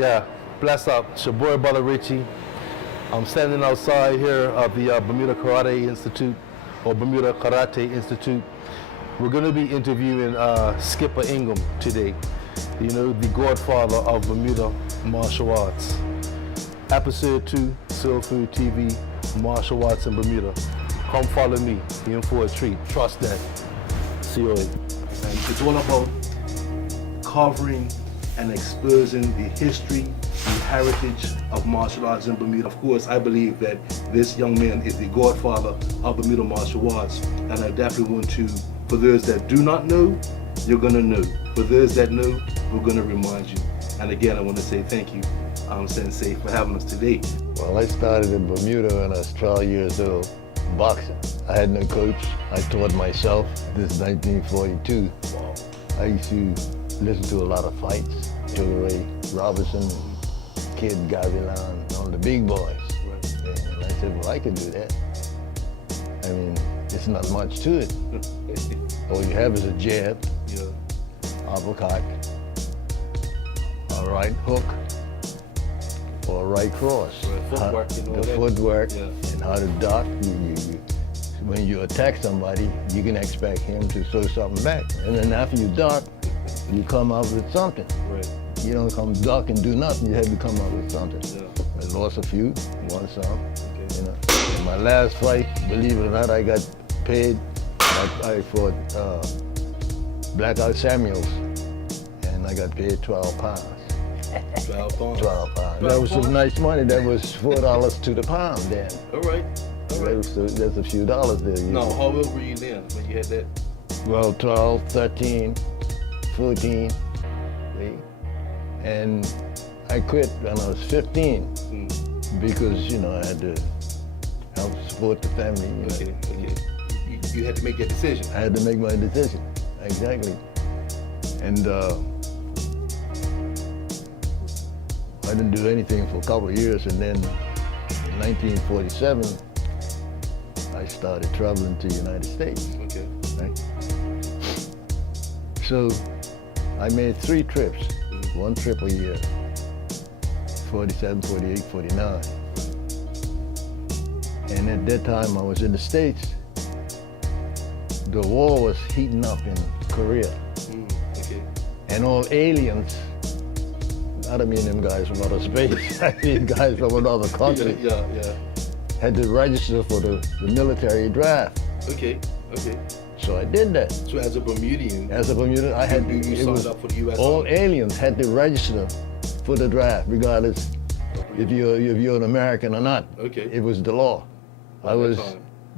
Yeah, bless up. It's your boy, Brotha Richie. I'm standing outside here of the Bermuda Karate Institute, or Bermuda Karate Institute. We're going to be interviewing Skipper Ingham today, you know, the godfather of Bermuda Martial Arts. Episode 2, Soul Food TV, Martial Arts in Bermuda. Come follow me, be in for a treat. Trust that. See you later. And it's all about covering and exposing the history, the heritage of martial arts in Bermuda. Of course, I believe that this young man is the godfather of Bermuda Martial Arts, and I definitely want to, for those that do not know, you're gonna know. For those that know, we're gonna remind you. And again, I want to say thank you, Sensei, for having us today. Well, I started in Bermuda when I was 12 years old, boxing. I had no coach. I taught myself. This is 1942. Wow. I used to listen to a lot of fights. Sugar Ray Robinson, Kid Gavilan, all the big boys. Right. And I said, well, I could do that. I mean, it's not much to it. All you have is a jab, uppercut, a right hook, or a right cross. Right. Footwork, the footwork and how to duck. When you attack somebody, you can expect him to throw something back. And then after you duck, you come up with something. Right. You don't come duck and do nothing, you have to come up with something. Yeah. I lost a few, won some. Okay. You know. In my last fight, believe it or not, I got paid. I fought Blackout Samuels, and I got paid 12 pounds. 12 pounds. 12 pounds. That was some nice money. That was $4 to the pound then. All right. There's a few dollars there. No, how old were you then when you had that? Well, 12, 13, 14. And I quit when I was 15 because, you know, I had to help support the family. You know. Okay. You had to make that decision. I had to make my decision, exactly. And I didn't do anything for a couple of years, and then in 1947, I started traveling to the United States. Okay. Right? So I made 3 trips, 1 trip a year, 47, 48, 49. And at that time I was in the States. The war was heating up in Korea. Okay. And all aliens, I don't mean them guys from outer space, I mean guys from another country, had to register for the military draft. Okay. So I did that. So as a Bermudian, I had to, you signed up for the U.S. all Army. aliens had to register for the draft, regardless if you're an American or not. Okay. It was the law. I was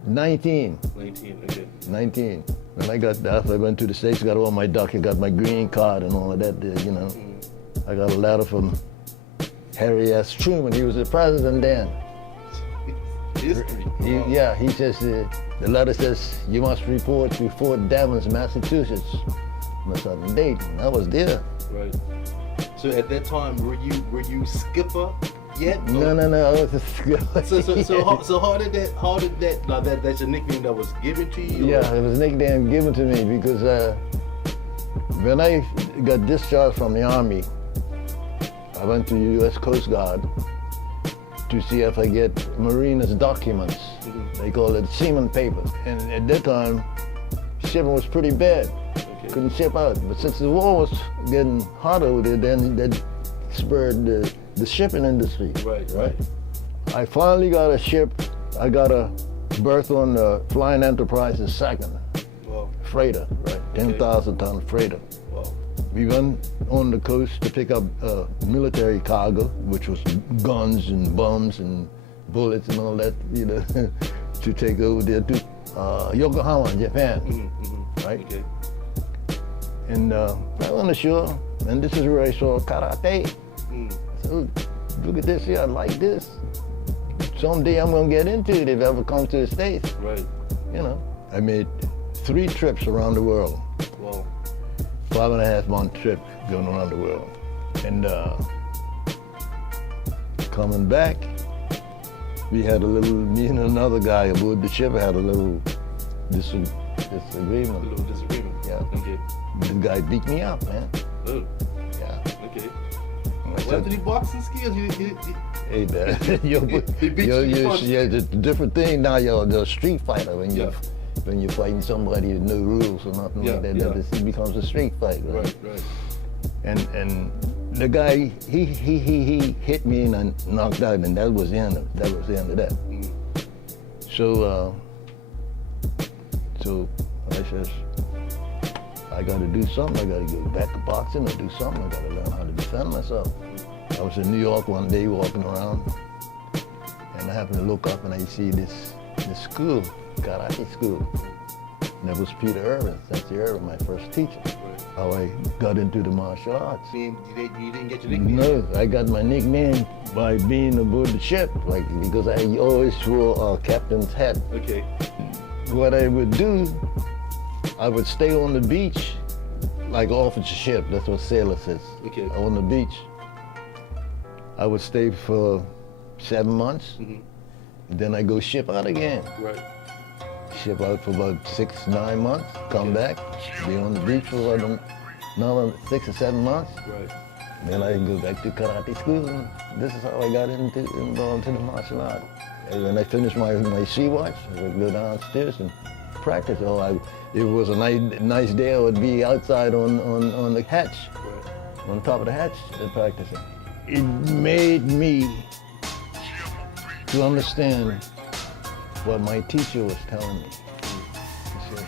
19. 19, okay. 19. When I got after I went to the States, got all my duck, I got my green card and all of that there, you know. I got a letter from Harry S. Truman. He was the president then. History. He says, the letter says, you must report to Fort Devens, Massachusetts, on a certain date. And I was there. Right. So at that time, were you skipper yet? No, I was a skipper. So how did that, now that's a nickname that was given to you? Yeah, it was a nickname given to me because when I got discharged from the Army, I went to the U.S. Coast Guard to see if I get mariner's documents. They call it seaman papers. And at that time, shipping was pretty bad. Okay. Couldn't ship out. But since the war was getting hot over there, then that spurred the shipping industry. Right. I finally got a ship. I got a berth on the Flying Enterprise's second freighter, right? 10,000-ton freighter. Wow. We went on the coast to pick up military cargo, which was guns and bombs and bullets and all that, you know, to take over there to Yokohama, Japan, right? Okay. And I went ashore, and this is where I saw karate. So, look at this here, I like this. Someday I'm gonna get into it if I ever come to the States. Right. You know, I made 3 trips around the world. Wow. 5.5-month trip going around the world. And coming back, we had me and another guy aboard the ship had a little disagreement. A little disagreement. Yeah. Okay. The guy beat me up, man. Oh. Yeah. Okay. What did he boxing skills? Hey man, it's a different thing now. You're a street fighter when you're fighting somebody with no rules or nothing like that. It becomes a street fight, right? Right. And the guy he hit me and I knocked out, and that was the end of that. So I says, I got to do something. I got to go back to boxing or do something. I got to learn how to defend myself. I was in New York one day walking around, and I happened to look up and I see this school, karate school. And that was Peter Irvin, Sensei Irvin, my first teacher. Right. How I got into the martial arts. You didn't get your nickname? No, I got my nickname by being aboard the ship, because I always wore a captain's hat. Okay. What I would do, I would stay on the beach, like off the ship. That's what sailor says. Okay. On the beach. I would stay for 7 months, and then I go ship out again. Right. Ship out for about 6-9 months, come back, be on the beach for about another 6 or 7 months. Right. Then I go back to karate school, and this is how I got involved in the martial art. And when I finished my sea watch, I would go downstairs and practice. If it was a nice day, I would be outside on the hatch, on top of the hatch, practicing. It made me to understand what my teacher was telling me. He says,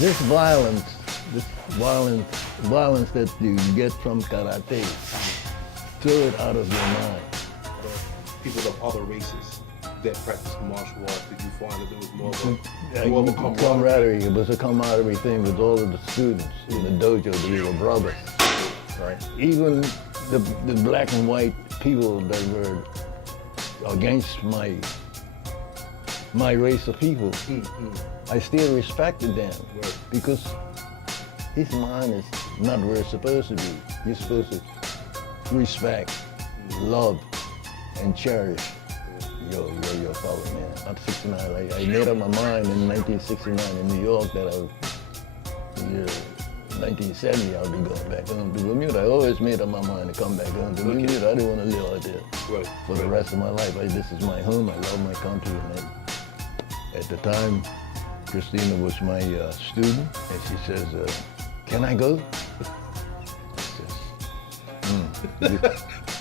this violence that you get from karate, throw it out of your mind. People of other races that practice martial arts, did you find that there was more of a camaraderie? It was a camaraderie thing with all of the students in the dojo. They were brothers. Right. Even the black and white people that were against my race of people, I still respected them because his mind is not where it's supposed to be. You're supposed to respect, love, and cherish your fellow man. At 69, I made up my mind in 1969 in New York that 1970 I'll be going back home to Bermuda. I always made up my mind to come back home to Bermuda. I didn't want to live out there for the rest of my life. This is my home. I love my country. And at the time, Christina was my student, and she says, "Can I go?" I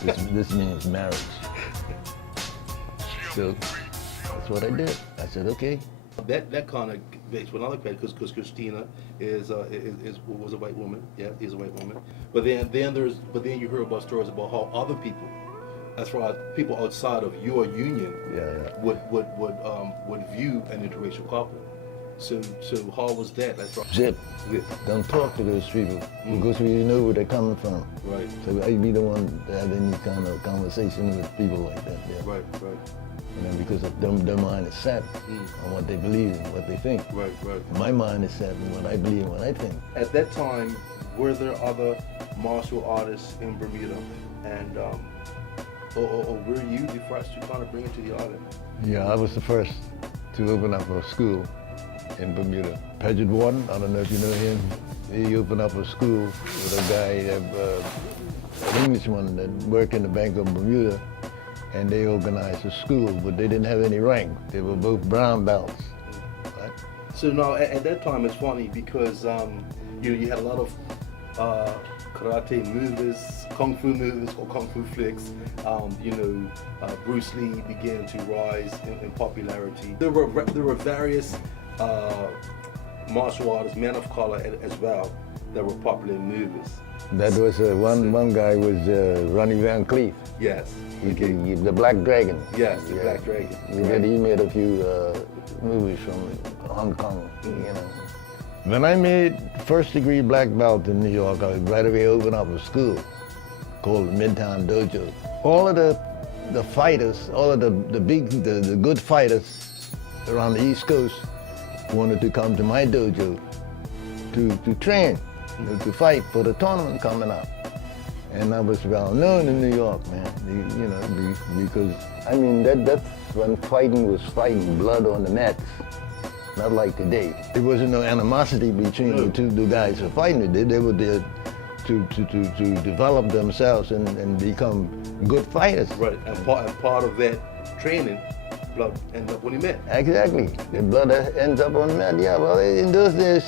says, this means marriage. So that's what I did. I said, okay. That kind of makes another question because Christina was a white woman. Yeah, is a white woman. But then you hear about stories about how other people, as far as people outside of your union, would view an interracial couple. So how was that? Don't talk to those people because we know where they're coming from. Right. So I'd be the one to have any kind of conversation with people like that. Yeah. Right. Because of their mind is set on what they believe and what they think. Right. My mind is set on what I believe and what I think. At that time, were there other martial artists in Bermuda, and or were you the first to kind of bring it to the audience? Yeah, I was the first to open up a school in Bermuda. Paget Warden, I don't know if you know him. He opened up a school with a guy, an Englishman that worked in the Bank of Bermuda, and they organized a school, but they didn't have any rank. They were both brown belts. Right? So now, at that time, it's funny because you had a lot of karate movies, kung fu movies or kung fu flicks. Bruce Lee began to rise in popularity. There were various martial artists, men of color as well, that were popular in movies. That was one guy was Ronnie Van Cleef. Yes. The Black Dragon. Yes, the Black Dragon. He made a few movies from Hong Kong. When I made first degree black belt in New York, I right away opened up a school called the Midtown Dojo. All of the fighters, all of the good fighters around the East Coast wanted to come to my dojo to train, to fight for the tournament coming up. And I was well known in New York, man, because, that's when fighting was fighting blood on the mats, not like today. There wasn't no animosity between the guys who were fighting. They were there to develop themselves and become good fighters. Right, and part of that training, blood ends up on the mat. Exactly. The blood ends up on the mat. Yeah, well, in those days,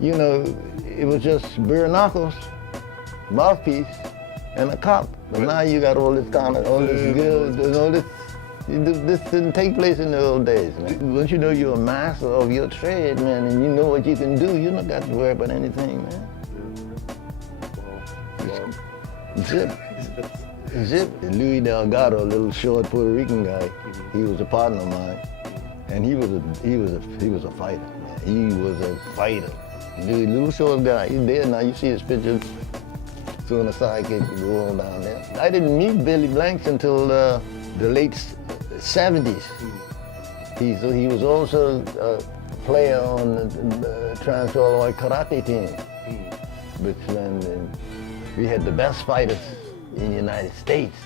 you know, it was just bare knuckles, mouthpiece, and a cup. But now you got all this kind of, all this skills, and all this. This didn't take place in the old days, man. Once you know you're a master of your trade, man, and you know what you can do, you don't got to worry about anything, man. Zip. Louis Delgado, a little short Puerto Rican guy, he was a partner of mine, and he was a fighter, man. He was a fighter. Louis, little short guy. He's there now. You see his pictures. Throwing a sidekick to go on down there. I didn't meet Billy Blanks until the late 70s. He was also a player on the Transworld Karate team. Which then we had the best fighters in the United States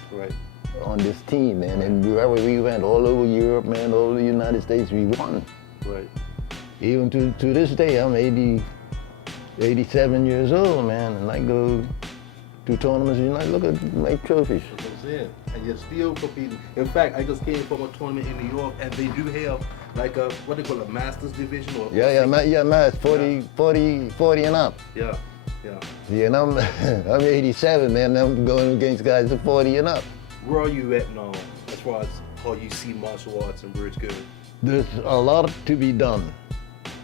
on this team, man. And wherever we went, all over Europe, man, all over the United States, we won. Right. Even to this day, I'm 87 years old, man, and I go to tournaments, and I look at my trophies. That's what I'm saying. And you're still competing. In fact, I just came from a tournament in New York, and they do have like a, what they call a Masters division? Or Mass, 40 and up. Yeah. Yeah, and I'm 87, man, I'm going against guys at 40 and up. Where are you at now, as far as how you see martial arts and where it's going? There's a lot to be done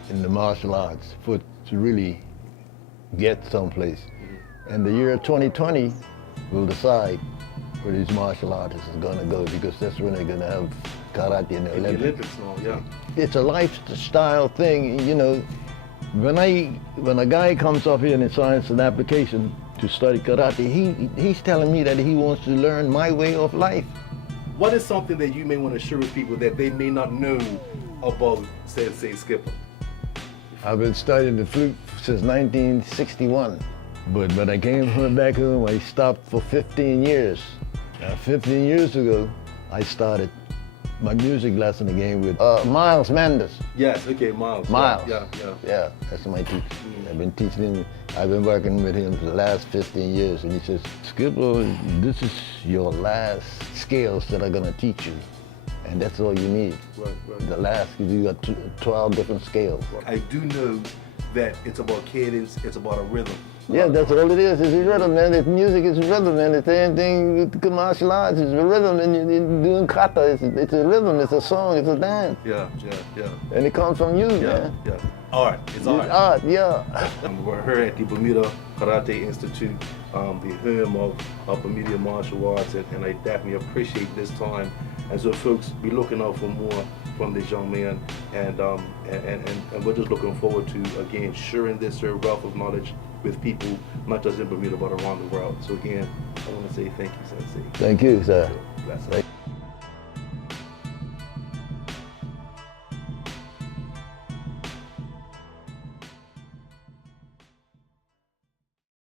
in the martial arts to really get someplace. And the year 2020 will decide where these martial artists are going to go, because that's when they're going to have karate in the Olympics. Now, yeah. It's a lifestyle thing, you know. When a guy comes up here and signs an application to study karate, he's telling me that he wants to learn my way of life. What is something that you may want to share with people that they may not know about Sensei Skipper? I've been studying the flute since 1961, but when I came back home, I stopped for 15 years. 15 years ago, I started my music lesson again with Miles Mendes. Yes, okay, Miles. Yeah, that's my teacher. I've been teaching him, I've been working with him for the last 15 years, and he says, Skipper, this is your last skills that I'm gonna teach you. And that's all you need. Right. The last, you got 12 different scales. I do know that it's about cadence, it's about a rhythm. Yeah, that's all it is. It's a rhythm, man. It's music is rhythm, man. The same thing with martial arts. It's a rhythm, and you're doing kata. It's a rhythm. It's a song. It's a dance. Yeah. And it comes from you, man. Yeah. Art. It's art. Art, yeah. We're here at the Bermuda Karate Institute, the home of Bermuda Martial Arts, and I definitely appreciate this time. And so, folks, be looking out for more from this young man, and we're just looking forward to, again, sharing this wealth of knowledge with people, not just in Bermuda, but around the world. So again, I want to say thank you, Sensei. Thank you, sir. Bless up.